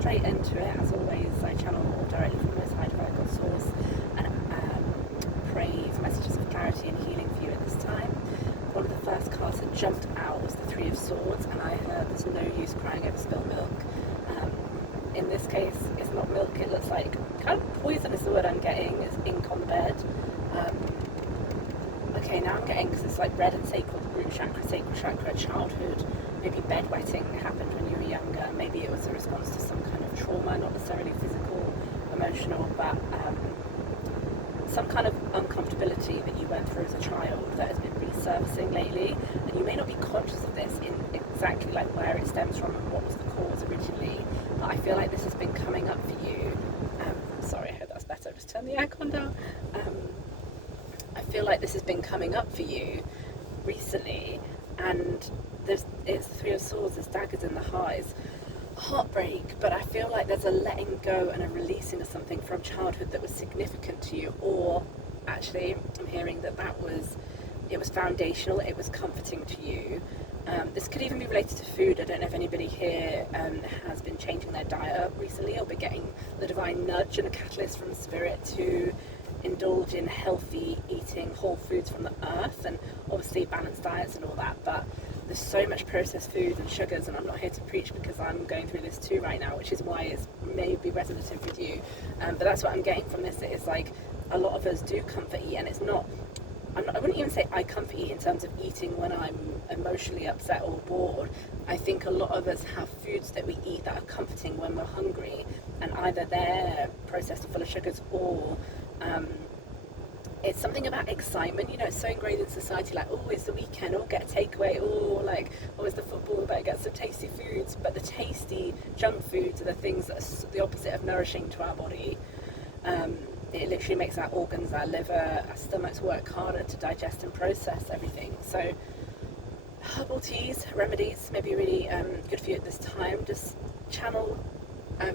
straight into it. As always, I channel more directly from the Most High Divine God Source and pray for messages of clarity and healing for you at this time. One of the first cards that jumped out was the Three of Swords, and I heard there's no use crying over spilled milk. In this case, it's not milk, it looks like kind of poison is the word I'm getting. It's ink on the bed. Okay, now I'm getting, because it's like red and sacred, root chakra, sacral chakra, childhood, maybe bedwetting happened when you were younger. Maybe it was a response to some kind of trauma, not necessarily physical, emotional, but some kind of uncomfortability that you went through as a child that has been resurfacing lately. And you may not be conscious of this in exactly like where it stems from and what was the cause originally, but I feel like this has been coming up for you. Sorry, I hope that's better. Just turn the aircon down. I feel like this has been coming up for you recently, and it's the Three of Swords, there's daggers in the highs. Heartbreak, but I feel like there's a letting go and a releasing of something from childhood that was significant to you, or actually I'm hearing that it was foundational, it was comforting to you. This could even be related to food. I don't know if anybody here has been changing their diet up recently, or been getting the divine nudge and a catalyst from the spirit to indulge in healthy eating, whole foods from the earth, and obviously balanced diets and all that. But there's so much processed food and sugars, and I'm not here to preach because I'm going through this too right now, which is why it's maybe resonative with you. But that's what I'm getting from this. It's like a lot of us do comfort eat, and it's not, I wouldn't even say I comfort eat in terms of eating when I'm emotionally upset or bored. I think a lot of us have foods that we eat that are comforting when we're hungry, and either they're processed or full of sugars, or it's something about excitement. You know, it's so ingrained in society, like, oh, it's the weekend, or get a takeaway, or like, oh, it's the football, better get some tasty foods. But the tasty junk foods are the things that are the opposite of nourishing to our body. It literally makes our organs, our liver, our stomachs work harder to digest and process everything. So herbal teas, remedies may be really good for you at this time. Just channel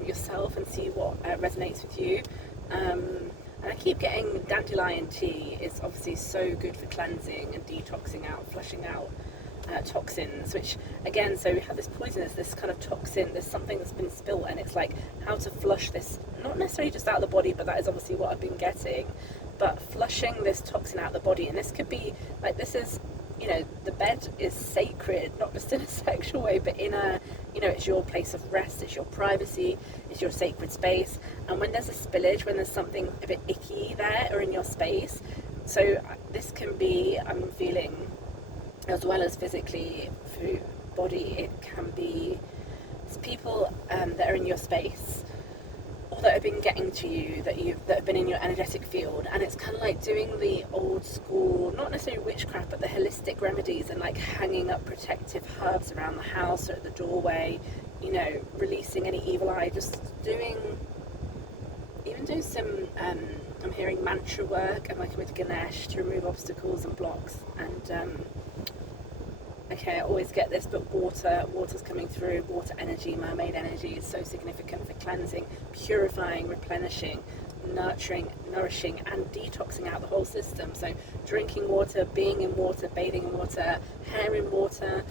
yourself and see what resonates with you. And I keep getting dandelion tea is obviously so good for cleansing and detoxing out, flushing out toxins, which again, so we have this poisonous, this kind of toxin, there's something that's been spilled, and it's like how to flush this, not necessarily just out of the body, but that is obviously what I've been getting, but flushing this toxin out of the body. And this could be like, this is, you know, the bed is sacred, not just in a sexual way, but in a, you know, it's your place of rest, it's your privacy, it's your sacred space. And when there's a spillage, when there's something a bit icky there or in your space, so this can be, I'm feeling, as well as physically through body, it can be people that are in your space, or that have been getting to you, that have been in your energetic field. And it's kind of like doing the old school, not necessarily witchcraft, but the holistic remedies, and like hanging up protective herbs around the house or at the doorway, you know, releasing any evil eye, just doing some I'm hearing mantra work and working with Ganesh to remove obstacles and blocks. And okay, I always get this, but water's coming through. Water energy, mermaid energy is so significant for cleansing, purifying, replenishing, nurturing, nourishing, and detoxing out the whole system. So drinking water, being in water, bathing in water, hair in water,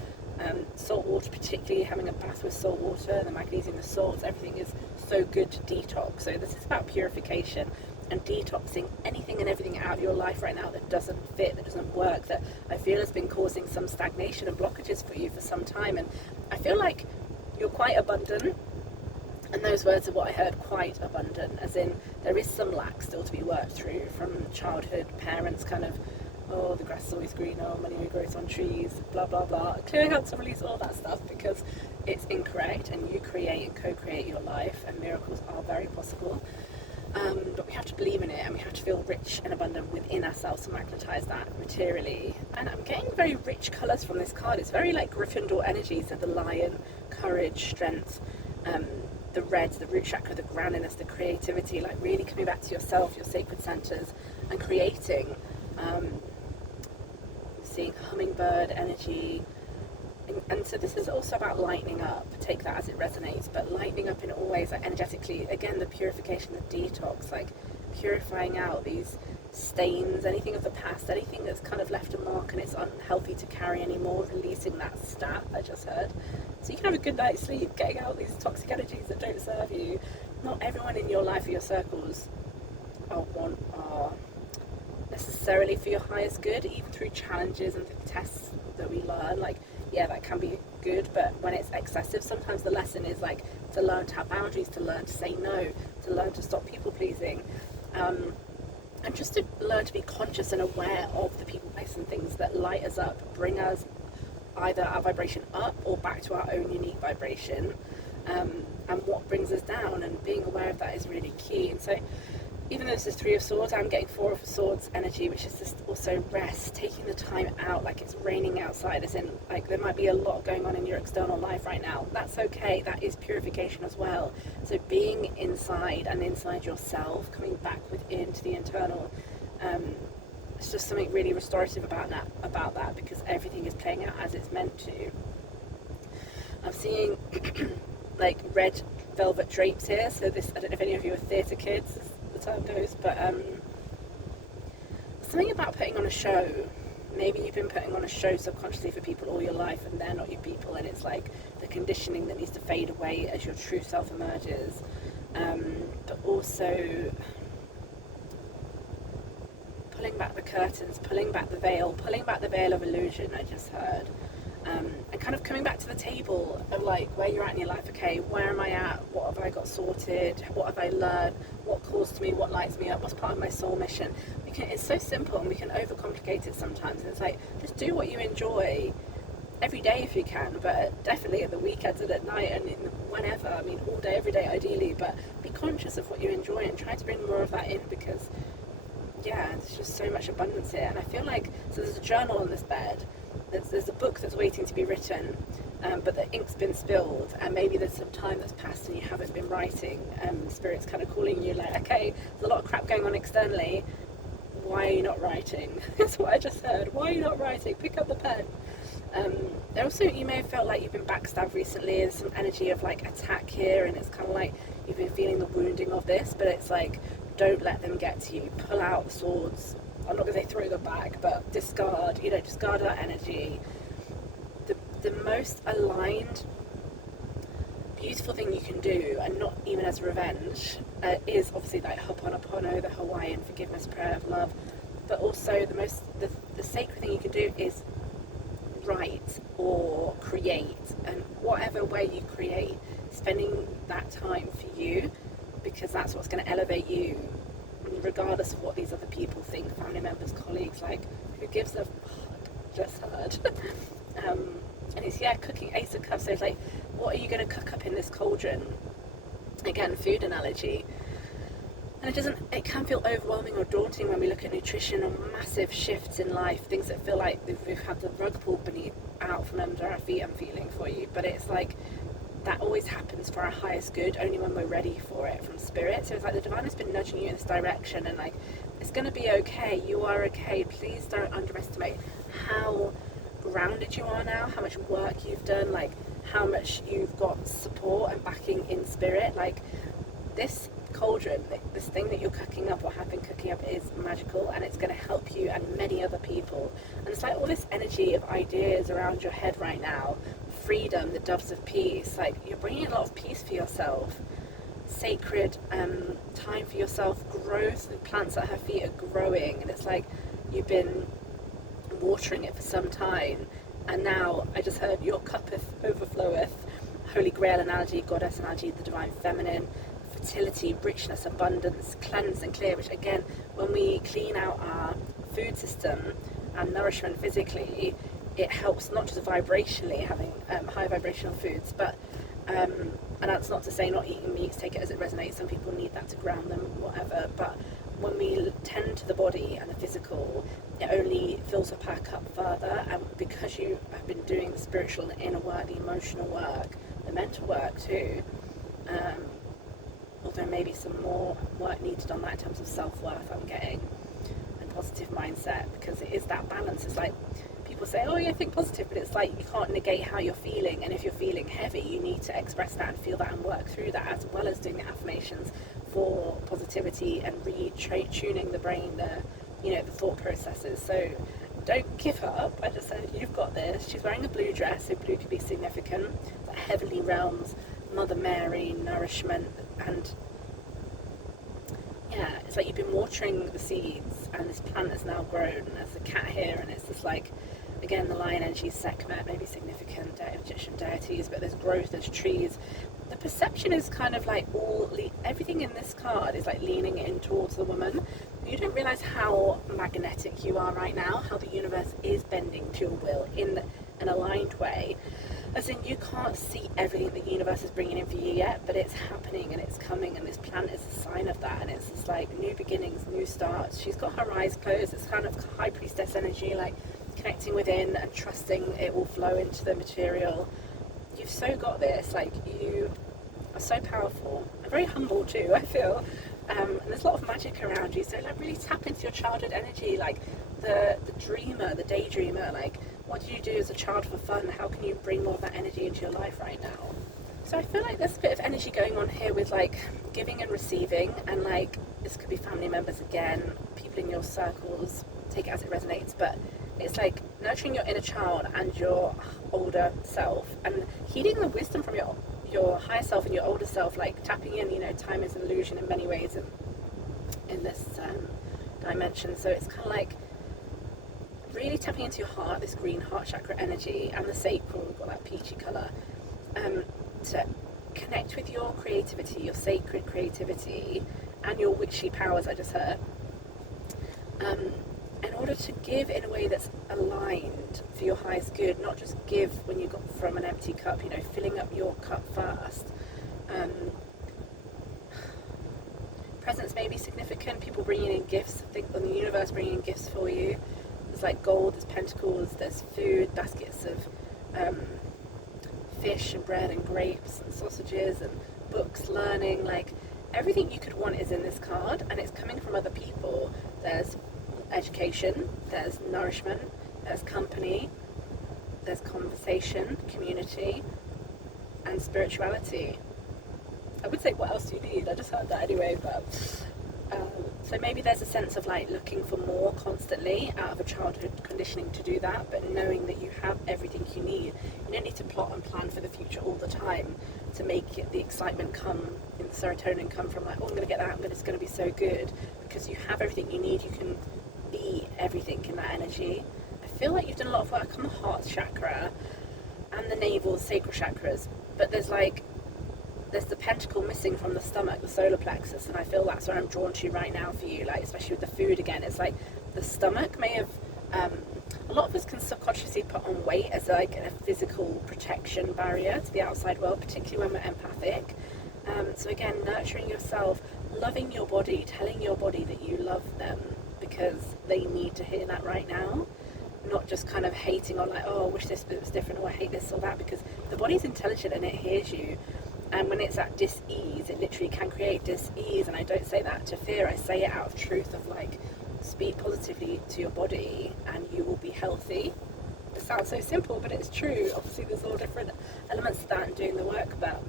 salt water, particularly having a bath with salt water, the magnesium, the salts, everything is so good to detox. So this is about purification and detoxing anything and everything out of your life right now that doesn't fit, that doesn't work, that I feel has been causing some stagnation and blockages for you for some time. And I feel like you're quite abundant, and those words are what I heard, quite abundant, as in there is some lack still to be worked through from childhood, parents kind of, oh, the grass is always greener, money grows on trees, blah blah blah. Clearing out to release all that stuff, because it's incorrect, and you create and co-create your life, and miracles are very possible. But we have to believe in it, and we have to feel rich and abundant within ourselves to magnetize that materially. And I'm getting very rich colors from this card. It's very like Gryffindor energies of the lion, courage, strength, the red, the root chakra, the groundedness, the creativity, like really coming back to yourself, your sacred centers, and creating. Seeing hummingbird energy. And so this is also about lightening up, take that as it resonates, but lightening up in all ways, like energetically, again, the purification, the detox, like purifying out these stains, anything of the past, anything that's kind of left a mark and it's unhealthy to carry anymore, releasing that stat I just heard. so you can have a good night's sleep, getting out these toxic energies that don't serve you. Not everyone in your life or your circles are necessarily for your highest good, even through challenges and the tests that we learn. Like, yeah, that can be good, but when it's excessive, sometimes the lesson is like to learn to have boundaries, to learn to say no, to learn to stop people pleasing, and just to learn to be conscious and aware of the people, place, and things that light us up, bring us either our vibration up or back to our own unique vibration, and what brings us down, and being aware of that is really key. And so even though this is Three of Swords, I'm getting Four of Swords energy, which is just also rest, taking the time out, like it's raining outside, as in like there might be a lot going on in your external life right now. That's okay, that is purification as well. So being inside and inside yourself, coming back within to the internal, it's just something really restorative about that, because everything is playing out as it's meant to. I'm seeing like red velvet drapes here, so this, I don't know if any of you are theatre kids, the term goes, but something about putting on a show. Maybe you've been putting on a show subconsciously for people all your life, and they're not your people, and it's like the conditioning that needs to fade away as your true self emerges. But also pulling back the curtains, pulling back the veil of illusion, I just heard. And kind of coming back to the table of like where you're at in your life. Okay, where am I at? What have I got sorted? What have I learned? What calls to me? What lights me up? What's part of my soul mission? It's so simple, and we can overcomplicate it sometimes. And it's like, just do what you enjoy every day if you can, but definitely at the weekends and at night and whenever. I mean, all day, every day ideally, but be conscious of what you enjoy and try to bring more of that in, because yeah, there's just so much abundance here. And I feel like, so there's a journal on this bed, there's a book that's waiting to be written, but the ink's been spilled, and maybe there's some time that's passed and you haven't been writing. Spirit's kind of calling you like, okay, there's a lot of crap going on externally, why are you not writing? That's what I just heard. Why are you not writing? Pick up the pen. Also, you may have felt like you've been backstabbed recently. There's some energy of like attack here, and it's kind of like you've been feeling the wounding of this, but it's like, don't let them get to you. Pull out the swords. I'm not going to say throw them back, but discard that energy. The most aligned, beautiful thing you can do, and not even as revenge, is obviously like Ho'oponopono, the Hawaiian forgiveness prayer of love, but also the sacred thing you can do is write or create, and whatever way you create, spending that time for you, because that's what's going to elevate you, regardless of what these other people think, family members, colleagues, like, who gives a fuck, just heard. And it's, cooking, Ace of Cups, so it's like, what are you going to cook up in this cauldron? Again, food analogy. And it can feel overwhelming or daunting when we look at nutrition or massive shifts in life, things that feel like we've had the rug pulled out from under our feet. I'm feeling for you, but it's like, that always happens for our highest good, only when we're ready for it from spirit. So it's like the divine has been nudging you in this direction, and like, it's going to be okay, you are okay. Please don't underestimate how grounded you are now, how much work you've done, like how much you've got support and backing in spirit. Like, this cauldron, this thing that you're cooking up or have been cooking up, is magical, and it's going to help you and many other people. And it's like all this energy of ideas around your head right now, freedom, the doves of peace, like you're bringing a lot of peace for yourself, sacred time for yourself, growth. The plants at her feet are growing, and it's like you've been watering it for some time, and now I just heard your cuppeth overfloweth. Holy Grail analogy, goddess analogy, the divine feminine, fertility, richness, abundance, cleanse and clear, which again, when we clean out our food system and nourishment physically, it helps not just vibrationally, having high vibrational foods, but and that's not to say not eating meats, take it as it resonates. Some people need that to ground them, whatever, but when we tend to the body and the physical, it only fills up our cup further. And because you have been doing the spiritual and the inner work, the emotional work, the mental work too, although maybe some more work needed on that in terms of self-worth, I'm getting, and positive mindset, because it is that balance. It's like, people say, oh yeah, think positive, but it's like you can't negate how you're feeling, and if you're feeling heavy, you need to express that and feel that and work through that, as well as doing the affirmations for positivity and retuning the brain, the thought processes. So don't give up. I just said, you've got this. She's wearing a blue dress, so blue could be significant. heavenly realms, Mother Mary, nourishment, and yeah, it's like you've been watering the seeds and this plant has now grown, and there's a cat here, and it's just like, again, the lion energy, Sekhmet, maybe significant Egyptian deities, but there's growth, there's trees. The perception is kind of like everything in this card is like leaning in towards the woman. You don't realize how magnetic you are right now, how the universe is bending to your will in an aligned way. As in, you can't see everything the universe is bringing in for you yet, but it's happening and it's coming, and this planet is a sign of that, and it's just like new beginnings, new starts. She's got her eyes closed. It's kind of high priestess energy, like connecting within and trusting it will flow into the material. You've so got this, like you are so powerful and very humble too, I feel. And there's a lot of magic around you, so like really tap into your childhood energy, like the dreamer, the daydreamer. Like, what did you do as a child for fun? How can you bring more of that energy into your life right now? So I feel like there's a bit of energy going on here with like giving and receiving, and like this could be family members again, people in your circles, take it as it resonates, but it's like nurturing your inner child and your older self, and heeding the wisdom from your higher self and your older self, like tapping in, time is an illusion in many ways in this dimension. So it's kind of like really tapping into your heart, this green heart chakra energy, and the sacral, we've got that peachy colour, to connect with your creativity, your sacred creativity, and your witchy powers, I just heard, in order to give in a way that's aligned for your highest good, not just give when you got from an empty cup, filling up your cup first. Presents may be significant, people bringing in gifts, think on the universe bringing in gifts for you. There's like gold, there's pentacles, there's food, baskets of fish and bread and grapes and sausages and books, learning, like everything you could want is in this card, and it's coming from other people. There's education, there's nourishment, there's company, there's conversation, community, and spirituality. I would say, what else do you need? I just heard that anyway, but so maybe there's a sense of like looking for more constantly out of a childhood conditioning to do that, but knowing that you have everything you need. You don't need to plot and plan for the future all the time to make the excitement come, in the serotonin come from like, oh, I'm going to get that, it's going to be so good, because you have everything you need. You can be everything in that energy. I feel like you've done a lot of work on the heart chakra and the navel, sacral chakras, but there's the pentacle missing from the stomach, the solar plexus, and I feel that's where I'm drawn to right now for you, like especially with the food again. It's like the stomach may have, a lot of us can subconsciously put on weight as like a physical protection barrier to the outside world, particularly when we're empathic. So again, nurturing yourself, loving your body, telling your body that you love them because they need to hear that right now. Not just kind of hating on like, oh, I wish this bit was different, or I hate this or that, because the body's intelligent and it hears you. And when it's at dis-ease, it literally can create dis-ease. And I don't say that to fear, I say it out of truth of like, speak positively to your body and you will be healthy. It sounds so simple, but it's true. Obviously there's all different elements to that and doing the work, but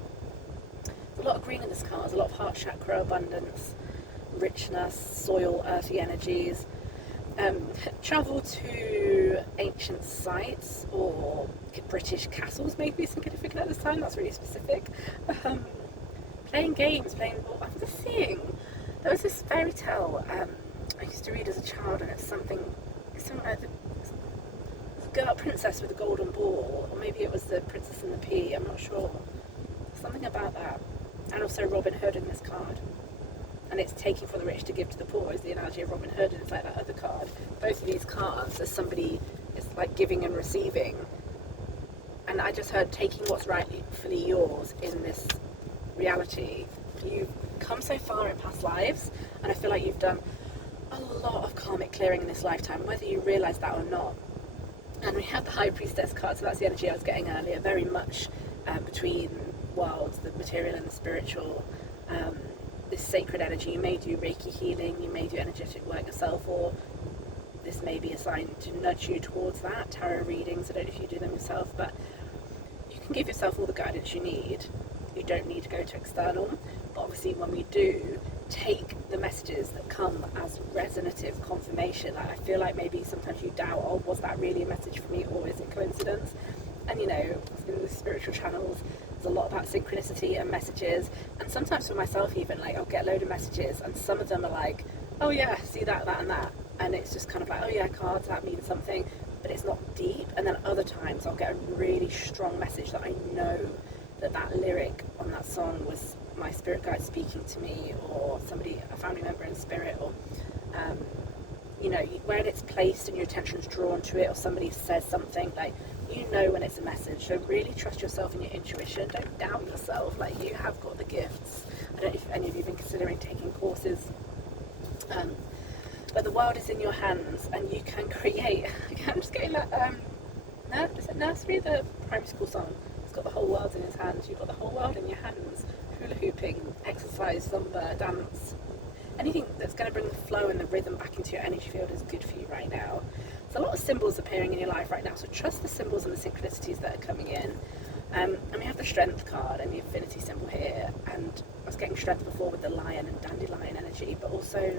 there's a lot of green in this card. There's a lot of heart chakra, abundance, richness, soil, earthy energies. Travel to ancient sites or British castles may be significant at this time. That's really specific. Playing games, I'm just seeing, there was this fairy tale I used to read as a child, and it's something like a princess with a golden ball, or maybe it was the Princess and the Pea, I'm not sure. Something about that. And also Robin Hood in this card. And it's taking from the rich to give to the poor is the analogy of Robin Hood, and it's like that other card. Both of these cards, as somebody, it's like giving and receiving. And I just heard taking what's rightfully yours in this reality. You've come so far in past lives, and I feel like you've done a lot of karmic clearing in this lifetime, whether you realise that or not. And we have the High Priestess card, so that's the energy I was getting earlier, very much between worlds, the material and the spiritual. This sacred energy, you may do Reiki healing, you may do energetic work yourself, or this may be a sign to nudge you towards that. Tarot readings, I don't know if you do them yourself, but you can give yourself all the guidance you need. You don't need to go to external, but obviously when we do, take the messages that come as resonative confirmation. Like, I feel like maybe sometimes you doubt, oh, was that really a message for me, or is it coincidence? And you know, in the spiritual channels, there's a lot about synchronicity and messages. And sometimes for myself even, like I'll get a load of messages and some of them are like, oh yeah, see that, that and that. And it's just kind of like, oh yeah, cards, that means something, but it's not deep. And then other times I'll get a really strong message that I know that lyric on that song was my spirit guide speaking to me, or somebody, a family member in spirit, or you know, when it's placed and your attention's drawn to it, or somebody says something, like, you know when it's a message. So really trust yourself and your intuition. Don't doubt yourself. Like, you have got the gifts. I don't know if any of you have been considering taking courses, but the world is in your hands and you can create. I'm just getting that is it Nursery, the primary school song? It's got the whole world in his hands. You've got the whole world in your hands. Hula hooping, exercise, zumba, dance, anything that's going to bring the flow and the rhythm back into your energy field is good for you right now. There's a lot of symbols appearing in your life right now, so trust the symbols and the synchronicities that are coming in. And we have the strength card and the infinity symbol here, and I was getting strength before with the lion and dandelion energy, but also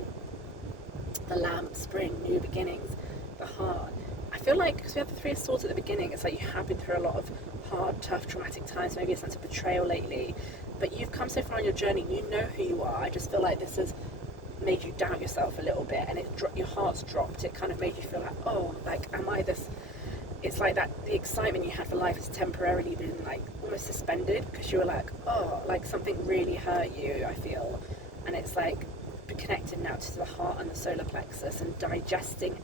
the lamp, spring, new beginnings, the heart. I feel like, because we have the Three of Swords at the beginning, it's like you have been through a lot of hard, tough, traumatic times, maybe a sense of betrayal lately, but you've come so far on your journey, you know who you are. I just feel like this has made you doubt yourself a little bit, and your heart's dropped. It kind of made you feel like, oh, like, am I this? It's like that the excitement you had for life has temporarily been like almost suspended, because you were like, oh, like something really hurt you, I feel, and it's like connected now to the heart and the solar plexus, and digesting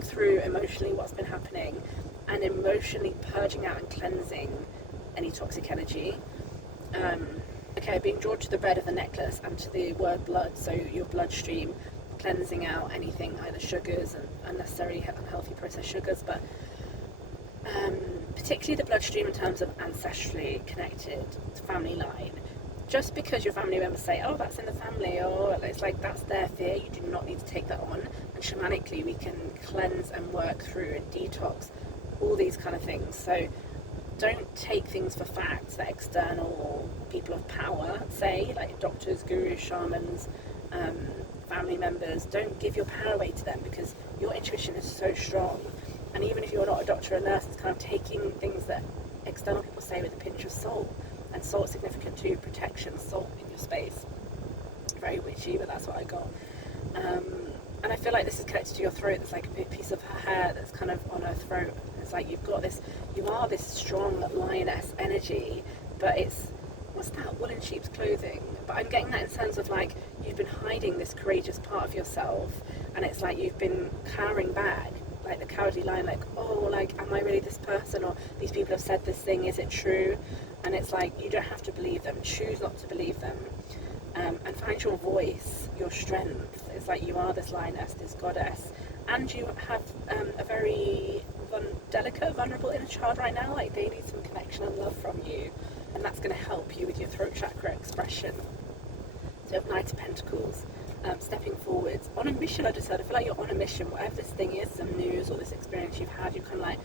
through emotionally what's been happening, and emotionally purging out and cleansing any toxic energy. Okay, being drawn to the red of the necklace and to the word blood, so your bloodstream, cleansing out anything, either sugars and unnecessary unhealthy processed sugars, but particularly the bloodstream in terms of ancestrally connected family line. Just because your family members say, oh, that's in the family, or it's like that's their fear, you do not need to take that on. And shamanically we can cleanse and work through and detox all these kind of things. So don't take things for facts that external people of power say, like doctors, gurus, shamans, family members. Don't give your power away to them, because your intuition is so strong. And even if you're not a doctor or a nurse, it's kind of taking things that external people say with a pinch of salt. And salt's significant to protection, salt in your space. Very witchy, but that's what I got. And I feel like this is connected to your throat. There's like a big piece of her hair that's kind of on her throat. It's like you are this strong lioness energy, but it's, what's that, wool in sheep's clothing? But I'm getting that in terms of like, you've been hiding this courageous part of yourself, and it's like you've been cowering back, like the cowardly lion, like, oh, like, am I really this person? Or these people have said this thing, is it true? And it's like, you don't have to believe them, choose not to believe them, and find your voice, your strength. It's like you are this lioness, this goddess, and you have a very delicate, vulnerable inner child right now. Like, they need some connection and love from you, and that's going to help you with your throat chakra expression. So you have Knight of Pentacles, stepping forwards on a mission. I just said, I feel like you're on a mission, whatever this thing is, some news or this experience you've had. You're kind of like,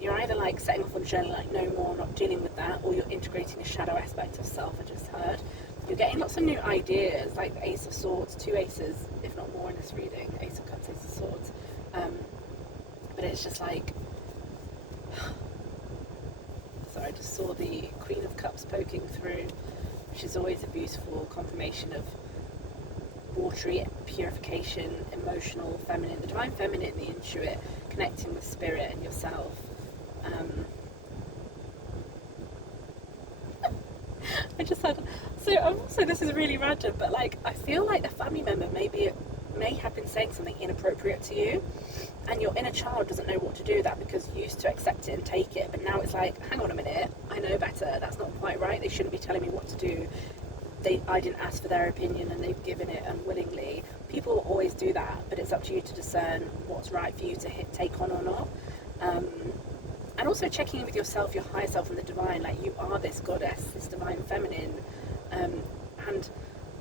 you're either like setting off on a journey, like no more, not dealing with that, or you're integrating a shadow aspect of self. I just heard you're getting lots of new ideas, like the Ace of Swords, 2 aces, if not more in this reading, Ace of Cups, Ace of Swords, but it's just like, so I just saw the Queen of Cups poking through, which is always a beautiful confirmation of watery purification, emotional, feminine, the divine feminine, the intuit, connecting with spirit and yourself. I just had, so this is really random, but like, I feel like a family member may have been saying something inappropriate to you, and your inner child doesn't know what to do with that, because you used to accept it and take it, but now it's like, hang on a minute, I know better, that's not quite right, they shouldn't be telling me what to do. I didn't ask for their opinion and they've given it unwillingly. People always do that, but it's up to you to discern what's right for you to take on or not. And also checking in with yourself, your higher self, and the divine. Like, you are this goddess, this divine feminine. And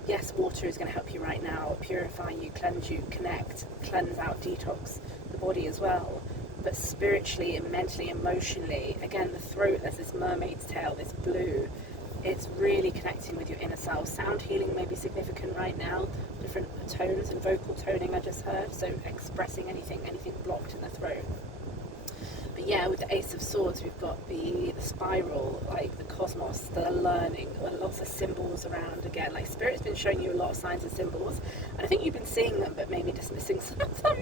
yes, water is going to help you right now, purify you, cleanse you, connect, cleanse out, detox the body as well. But spiritually and mentally, emotionally, again, the throat, there's this mermaid's tail, this blue. It's really connecting with your inner self. Sound healing may be significant right now. Different tones and vocal toning I just heard. So expressing anything blocked in the throat. But yeah, with the Ace of Swords, we've got the spiral, like the cosmos, the learning, and lots of symbols around again. Like Spirit's been showing you a lot of signs and symbols, and I think you've been seeing them, but maybe dismissing some of them.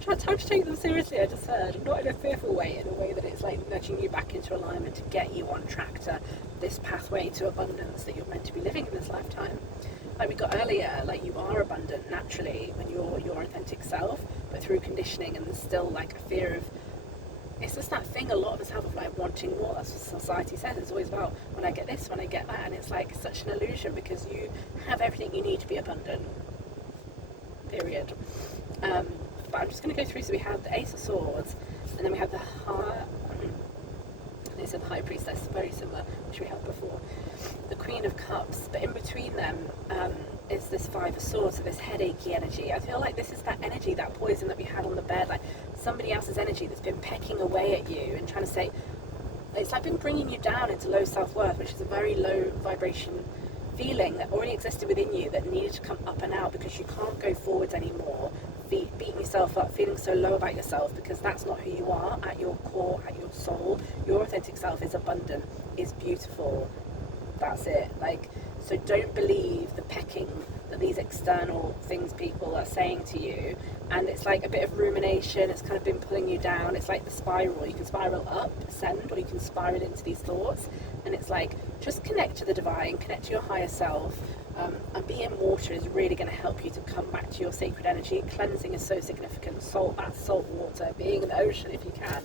So time to take them seriously. I just heard, not in a fearful way, in a way that it's like nudging you back into alignment to get you on track to this pathway to abundance that you're meant to be living in this lifetime. Like we got earlier, like you are abundant naturally when you're your authentic self, but through conditioning, and there's still like a fear of. It's just that thing a lot of us have of like wanting more. That's what society says. It's always about when I get this, when I get that, and it's like such an illusion because you have everything you need to be abundant. Period. But I'm just going to go through. So we have the Ace of Swords, and then we have the they said the High Priestess, very similar, which we had before. The Queen of Cups, but in between them is this Five of Swords, so this headachy energy. I feel like this is that energy, that poison that we had on the bed, like somebody else's energy that's been pecking away at you and trying to say, it's like been bringing you down into low self-worth, which is a very low vibration feeling that already existed within you that needed to come up and out because you can't go forwards anymore, beating yourself up, feeling so low about yourself, because that's not who you are at your core, at your soul. Your authentic self is abundant, is beautiful. That's it. Like, so don't believe the pecking that these external things people are saying to you. And it's like a bit of rumination. It's kind of been pulling you down. It's like the spiral. You can spiral up, ascend, or you can spiral into these thoughts. And it's like, just connect to the divine, connect to your higher self. And being in water is really going to help you to come back to your sacred energy. Cleansing is so significant. Salt bath, salt water, being in the ocean if you can.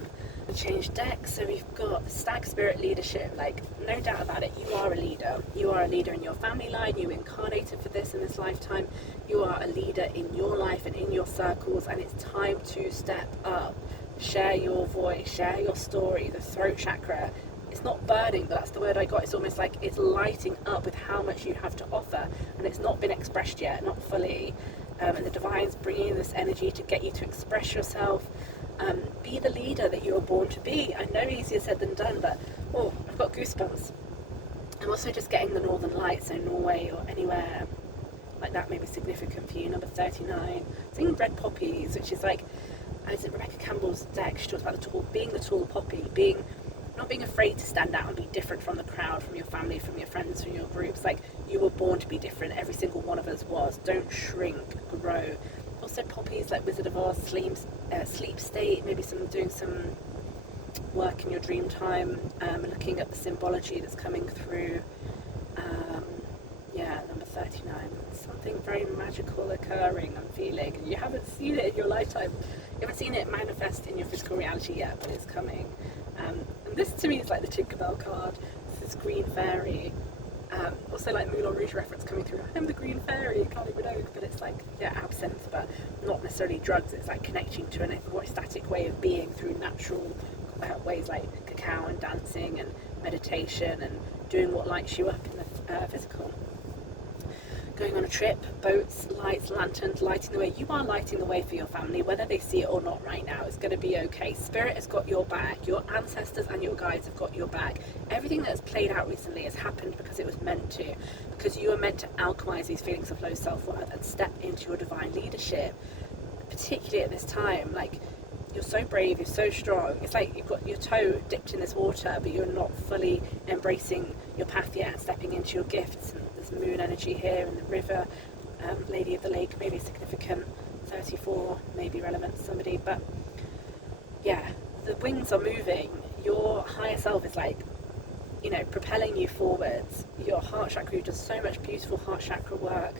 Change deck, so we've got the Stag Spirit leadership. Like, no doubt about it, you are a leader. You are a leader in your family line. You incarnated for this in this lifetime. You are a leader in your life and in your circles, and it's time to step up. Share your voice, share your story. The throat chakra, it's not burning, but that's the word I got. It's almost like it's lighting up with how much you have to offer, and it's not been expressed yet, not fully. And the divine's bringing this energy to get you to express yourself. Be the leader that you were born to be. I know easier said than done, but I've got goosebumps. I'm also just getting the Northern Lights, so Norway or anywhere like that may be significant for you. Number 39, seeing red poppies, which is like, as in Rebecca Campbell's deck, she talks about being the tall poppy, not being afraid to stand out and be different from the crowd, from your family, from your friends, from your groups. Like, you were born to be different. Every single one of us was. Don't shrink, grow. Also poppies like Wizard of Oz, sleep state, maybe doing some work in your dream time, looking at the symbology that's coming through. Number 39, something very magical occurring, I'm feeling. You haven't seen it in your lifetime. You haven't seen it manifest in your physical reality yet, but it's coming. And this to me is like the Tinkerbell card. This is Green Fairy. Also like Moulin Rouge reference coming through. I'm the Green Fairy, can't even know, but it's like, absinthe, but not necessarily drugs. It's like connecting to a more ecstatic way of being through natural ways like cacao and dancing and meditation and doing what lights you up in the physical. Going on a trip, boats, lights, lanterns, lighting the way. You are lighting the way for your family, whether they see it or not right now. It's going to be okay. Spirit has got your back. Your ancestors and your guides have got your back. Everything that has played out recently has happened because it was meant to. Because you are meant to alchemize these feelings of low self-worth and step into your divine leadership. Particularly at this time, like, you're so brave, you're so strong. It's like you've got your toe dipped in this water, but you're not fully embracing your path yet, stepping into your gifts. And there's moon energy here in the river. Lady of the Lake, maybe significant. 34, maybe relevant to somebody. But yeah, the wings are moving. Your higher self is like, propelling you forwards. Your heart chakra does so much beautiful heart chakra work.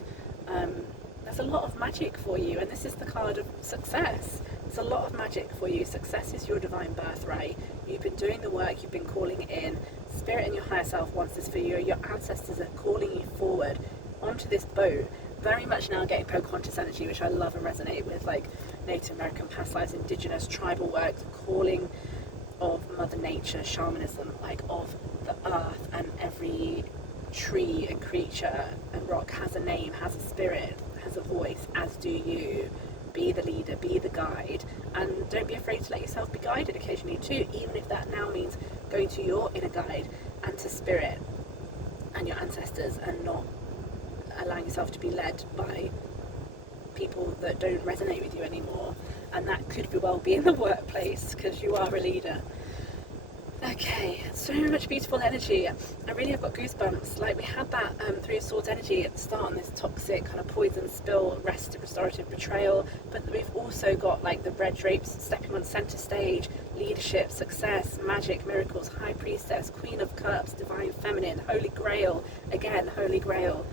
There's a lot of magic for you, and this is the card of success. There's a lot of magic for you. Success is your divine birthright. You've been doing the work, you've been calling it in. Spirit and your higher self wants this for you. Your ancestors are calling you forward onto this boat. Very much now getting Pocahontas energy, which I love and resonate with, like Native American past lives, indigenous, tribal work, the calling of Mother Nature, shamanism, like of the earth, and every tree and creature and rock has a name, has a spirit, has a voice, as do you. Be the leader, be the guide, and don't be afraid to let yourself be guided occasionally too, even if that now means going to your inner guide and to spirit and your ancestors, and not allowing yourself to be led by people that don't resonate with you anymore. and that could be well be in the workplace because you are a leader. Okay, so much beautiful energy. I really have got goosebumps. Like, we had that Three of Swords energy at the start, and this toxic kind of poison spill, restorative betrayal, but we've also got like the red drapes stepping on centre stage, leadership, success, magic, miracles, high priestess, queen of cups, divine feminine, holy grail, again, holy grail.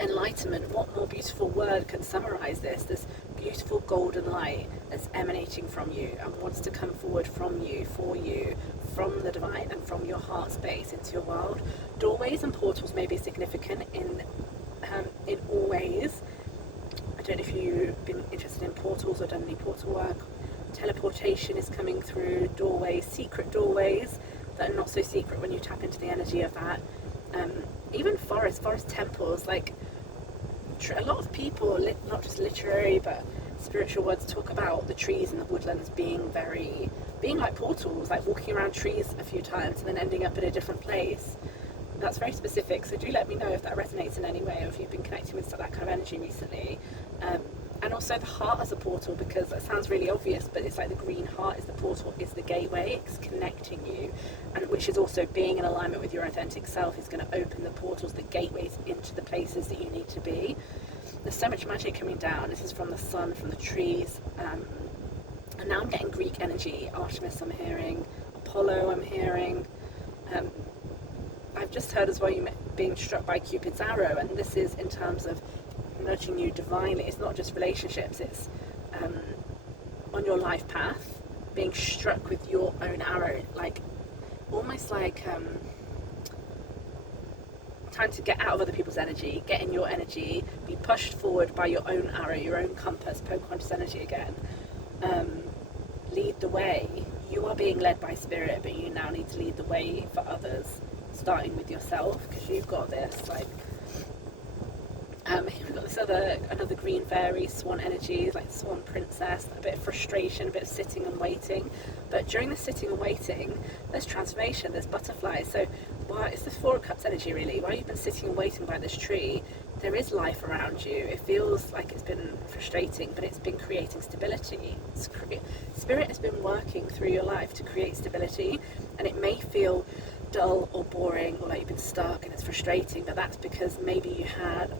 Enlightenment, what more beautiful word can summarize this beautiful golden light that's emanating from you and wants to come forward from you, for you, from the divine and from your heart space into your world. Doorways and portals may be significant in all ways. I don't know if you've been interested in portals or done any portal work. Teleportation is coming through doorways, secret doorways that are not so secret when you tap into the energy of that. Even forest temples, like a lot of people, not just literary but spiritual words, talk about the trees and the woodlands being like portals, like walking around trees a few times and then ending up in a different place. That's very specific, so do let me know if that resonates in any way, or if you've been connecting with that kind of energy recently. And also the heart as a portal, because that sounds really obvious, but it's like the green heart is the portal, is the gateway, it's connecting you, and which is also being in alignment with your authentic self is going to open the portals, the gateways into the places that you need to be. There's so much magic coming down. This is from the sun, from the trees, and now I'm getting Greek energy. Artemis I'm hearing, Apollo I'm hearing. I've just heard as well you being struck by Cupid's arrow, and this is in terms of nudging you divinely. It's not just relationships, it's on your life path, being struck with your own arrow, like almost like time to get out of other people's energy, get in your energy, be pushed forward by your own arrow, your own compass, Pocahontas energy again. Lead the way. You are being led by spirit, but you now need to lead the way for others, starting with yourself, because you've got this, like, we've got this another green fairy, swan energy, like swan princess, a bit of frustration, a bit of sitting and waiting. But during the sitting and waiting, there's transformation, there's butterflies. So while it's the Four of Cups energy really, while you've been sitting and waiting by this tree, there is life around you. It feels like it's been frustrating, but it's been creating stability. Spirit has been working through your life to create stability, and it may feel dull or boring, or like you've been stuck and it's frustrating, but that's because maybe you had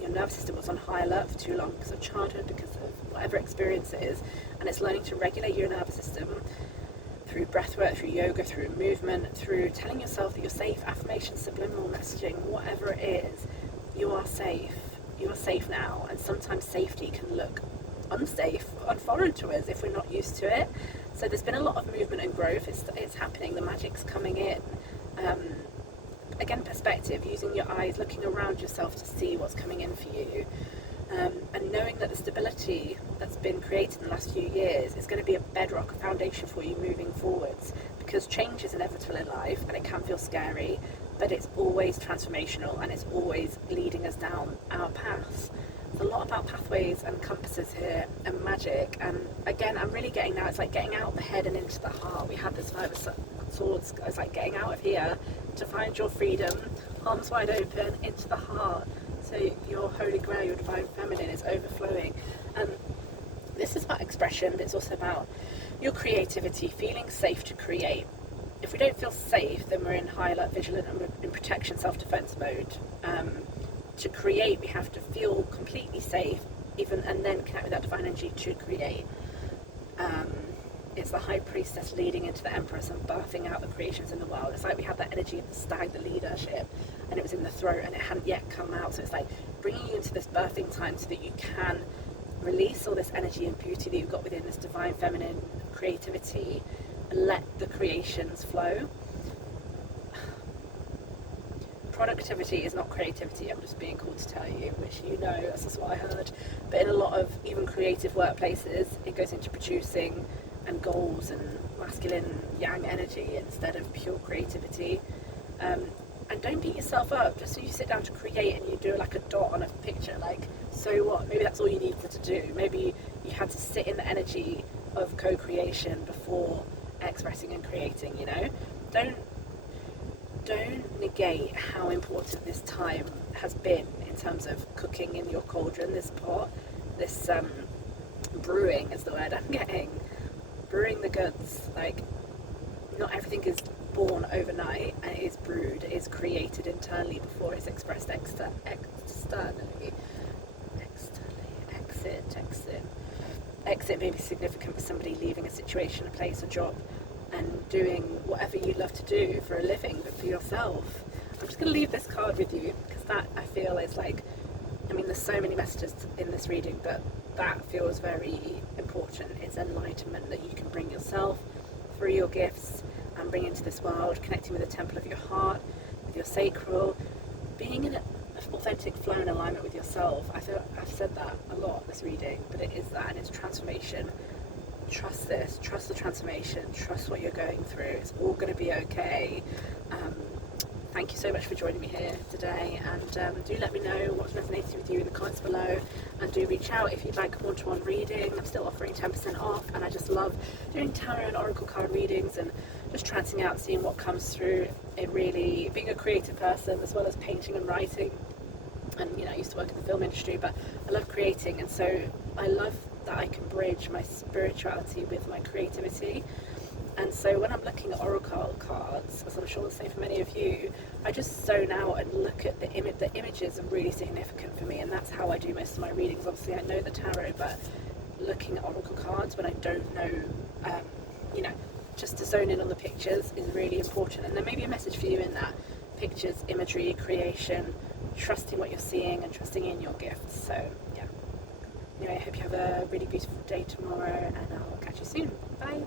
your nervous system was on high alert for too long because of childhood, because of whatever experience it is, and it's learning to regulate your nervous system through breathwork, through yoga, through movement, through telling yourself that you're safe, affirmation, subliminal messaging, whatever it is, you are safe now. And sometimes safety can look unsafe and foreign to us if we're not used to it. So there's been a lot of movement and growth. It's happening, the magic's coming in. Again, perspective, using your eyes, looking around yourself to see what's coming in for you, and knowing that the stability that's been created in the last few years is going to be a bedrock, a foundation for you moving forwards, because change is inevitable in life and it can feel scary, but it's always transformational and it's always leading us down our paths. There's a lot about pathways and compasses here and magic, and again I'm really getting now, it's like getting out of the head and into the heart. We had this Five of Swords, it's like getting out of here to find your freedom, arms wide open into the heart, so your holy grail, your divine feminine is overflowing. This is about expression, but it's also about your creativity, feeling safe to create. If we don't feel safe, then we're in high alert, vigilant, and we're in protection, self-defense mode. To create, we have to feel completely safe, and then connect with that divine energy to create. It's the high priestess leading into the empress and birthing out the creations in the world. It's like we had that energy of the stag, the leadership, and it was in the throat and it hadn't yet come out. So it's like bringing you into this birthing time so that you can release all this energy and beauty that you've got within, this divine feminine creativity, and let the creations flow. Productivity is not creativity, I'm just being called to tell you, which you know, that's just what I heard. But in a lot of even creative workplaces, it goes into producing and goals and masculine yang energy instead of pure creativity. And don't beat yourself up just so you sit down to create and you do like a dot on a picture, like, so what? Maybe that's all you needed to do. Maybe you had to sit in the energy of co-creation before expressing and creating, you know? Don't negate how important this time has been in terms of cooking in your cauldron, this pot, this brewing is the word I'm getting. Brewing the goods. Like, not everything is born overnight, and it is brewed, it is created internally before it's expressed externally. Exit may be significant for somebody leaving a situation, a place, a job, and doing whatever you love to do for a living, but for yourself. I'm just going to leave this card with you, because that, I feel, is like, I mean, there's so many messages in this reading, but that feels very important. It's enlightenment that you can bring yourself through your gifts and bring into this world, connecting with the temple of your heart, with your sacral, being in an authentic flow and alignment with yourself. I feel I've said that a lot in this reading, but it is that, and it's transformation. Trust this, trust the transformation, trust what you're going through. It's all going to be okay. Thank you so much for joining me here today, and do let me know what's resonating with you in the comments below, and do reach out if you'd like a one-to-one reading. I'm still offering 10% off, and I just love doing tarot and oracle card readings and just trancing out, seeing what comes through. It really, being a creative person as well as painting and writing, and I used to work in the film industry, but I love creating, and so I love that I can bridge my spirituality with my creativity. And so when I'm looking at oracle cards, as I'm sure the same for many of you, I just zone out and look at the images are really significant for me, and that's how I do most of my readings. Obviously I know the tarot, but looking at oracle cards when I don't know, just to zone in on the pictures is really important. And there may be a message for you in that: pictures, imagery, creation, trusting what you're seeing and trusting in your gifts. So yeah. Anyway, I hope you have a really beautiful day tomorrow, and I'll catch you soon. Bye.